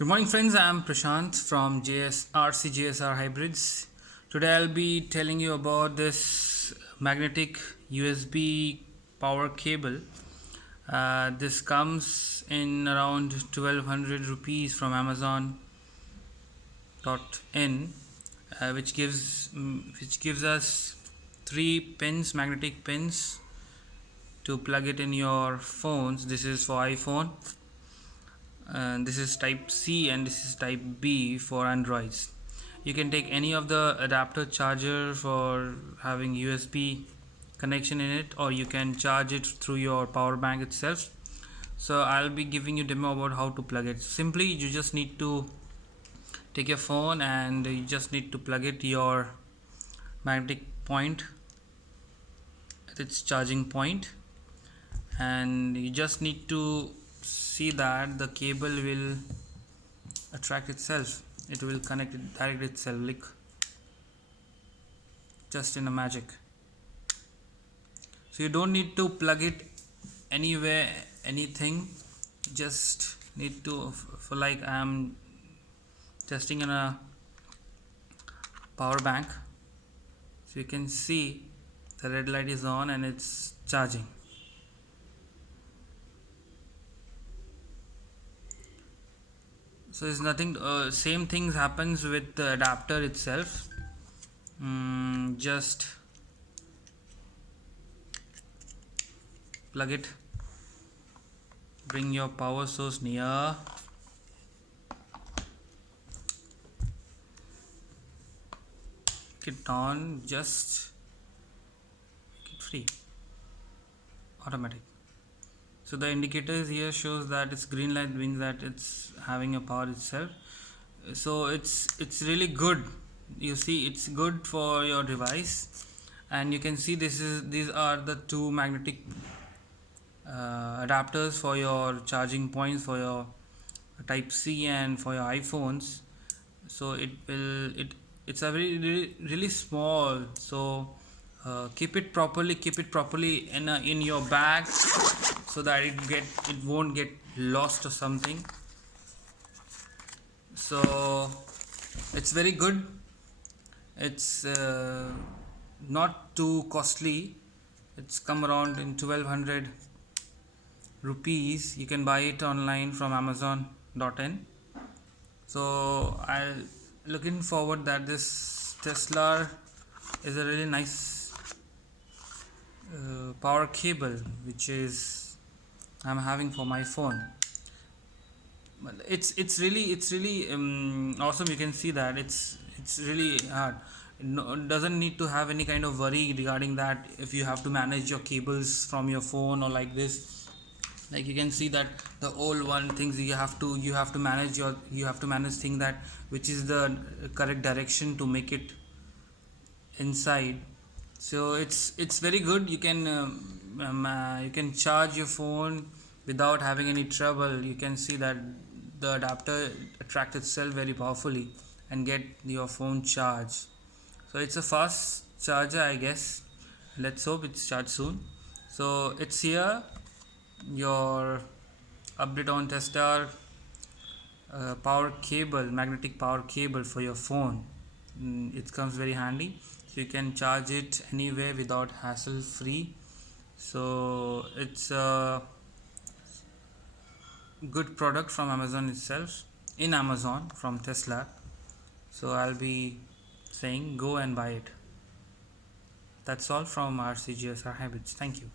Good morning, friends. I'm Prashant from RCGSR Hybrids. Today, I'll be telling you about this magnetic USB power cable. This comes in around 1200 rupees from Amazon.in, which gives us three pins, magnetic pins, to plug it in your phones. This is for iPhone, and this is type C, and this is type B for Androids. You can take any of the adapter charger for having USB connection in it, or you can charge it through your power bank itself. So I'll be giving you demo about how to plug it. Simply, you just need to take your phone and you just need to plug it your magnetic point at its charging point, and you just need to see that the cable will attract itself. It will connect it, direct itself, like just in a magic. So you don't need to plug it anywhere, anything. Just need to, for like I'm testing in a power bank. So you can see the red light is on and it's charging. So it's nothing. Same things happens with the adapter itself. Just plug it, bring your power source near, it on, just make it free, automatic. So the indicators here shows that it's green light, means that it's having a power itself. So it's really good. You see, it's good for your device, and you can see these are the two magnetic adapters for your charging points for your type C and for your iPhones. So it's a really small. So keep it properly in your bag, so that it won't get lost or something. So it's very good. It's not too costly. It's come around in 1200 rupees. You can buy it online from Amazon.in. So I'm looking forward that this Tesla is a really nice power cable, which is I'm having for my phone. It's really awesome. You can see that it's really hard. No, it doesn't need to have any kind of worry regarding that if you have to manage your cables from your phone or like this. Like you can see that the old one things you have to manage thing that which is the correct direction to make it inside. So it's very good. You can charge your phone without having any trouble. You can see that the adapter attracts itself very powerfully and get your phone charged. So it's a fast charger, I guess. Let's hope it's charged soon. So it's here, your update on Tesla power cable, magnetic power cable for your phone. It comes very handy, so you can charge it anywhere without hassle free. So it's a good product from Amazon itself, in Amazon from Tesla. So I'll be saying go and buy it. That's all from RCGSR Hybrids. Thank you.